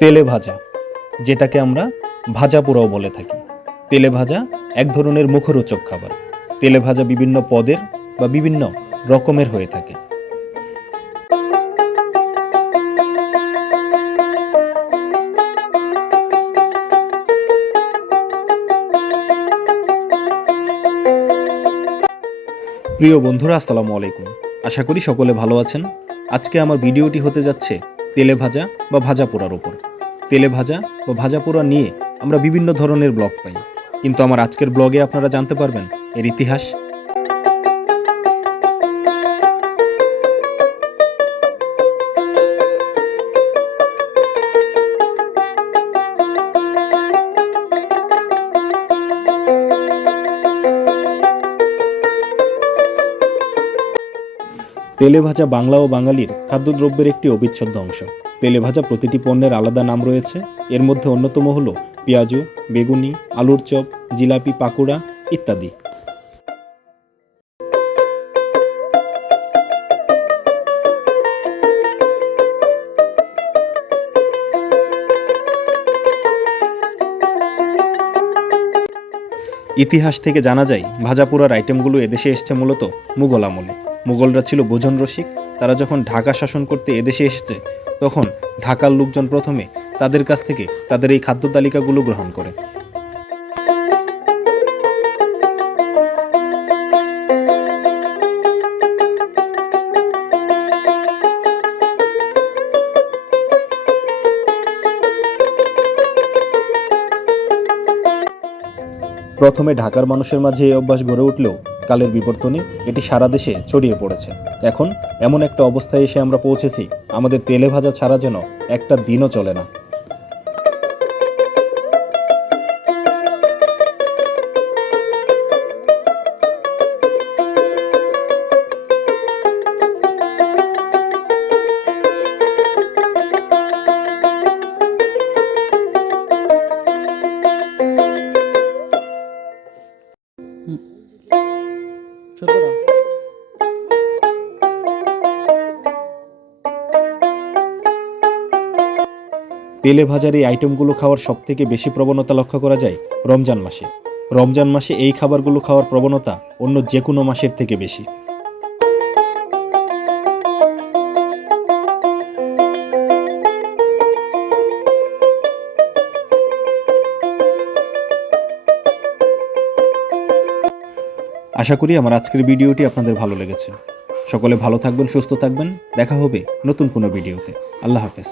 তেলে ভাজা, যেটাকে আমরা ভাজা পোড়াও বলে থাকি। তেলে ভাজা এক ধরনের মুখরোচক খাবার। তেলে ভাজা বিভিন্ন পদের বা বিভিন্ন রকমের হয়ে থাকে। প্রিয় বন্ধুরা, আসসালামু আলাইকুম। আশা করি সকলে ভালো আছেন। আজকে আমার ভিডিওটি হতে যাচ্ছে তেলে ভাজা বা ভাজা পোড়ার উপর। তেলে ভাজা বা ভাজা পোড়া নিয়ে আমরা বিভিন্ন ধরনের ব্লগ পাই, কিন্তু আমার আজকের ব্লগে আপনারা জানতে পারবেন এর ইতিহাস। তেলে ভাজা বাংলা ও বাঙালির খাদ্যদ্রব্যের একটি অবিচ্ছেদ্য অংশ। তেলে ভাজা প্রতিটি পণ্যের আলাদা নাম রয়েছে। এর মধ্যে অন্যতম হলো পেঁয়াজু, বেগুনি, আলুর চপ, জিলাপি, পাকোড়া ইত্যাদি। ইতিহাস থেকে জানা যায় ভাজা পোড়ার আইটেমগুলো এদেশে এসেছে মূলত মুঘল আমলে। মুঘলরা ছিল ভোজন রসিক। তারা যখন ঢাকা শাসন করতে এদেশে এসেছে, তখন ঢাকার লোকজন প্রথমে তাদের কাছ থেকে তাদের এই খাদ্য তালিকাগুলো গ্রহণ করে। প্রথমে ঢাকার মানুষের মাঝে এই অভ্যাস গড়ে উঠলেও কালের বিবর্তনে এটি সারা দেশে ছড়িয়ে পড়েছে। এখন এমন একটা অবস্থায় এসে আমরা পৌঁছেছি, আমাদের তেলে ভাজা ছাড়া যেন একটা দিনও চলে না। তেলে ভাজার এই আইটেমগুলো খাওয়ার সবথেকে বেশি প্রবণতা লক্ষ্য করা যায় রমজান মাসে। রমজান মাসে এই খাবারগুলো খাওয়ার প্রবণতা অন্য যে কোনো মাসের থেকে বেশি। আশা করি আমার আজকের ভিডিওটি আপনাদের ভালো লেগেছে। সকলে ভালো থাকবেন, সুস্থ থাকবেন। দেখা হবে নতুন কোনো ভিডিওতে। আল্লাহ হাফেজ।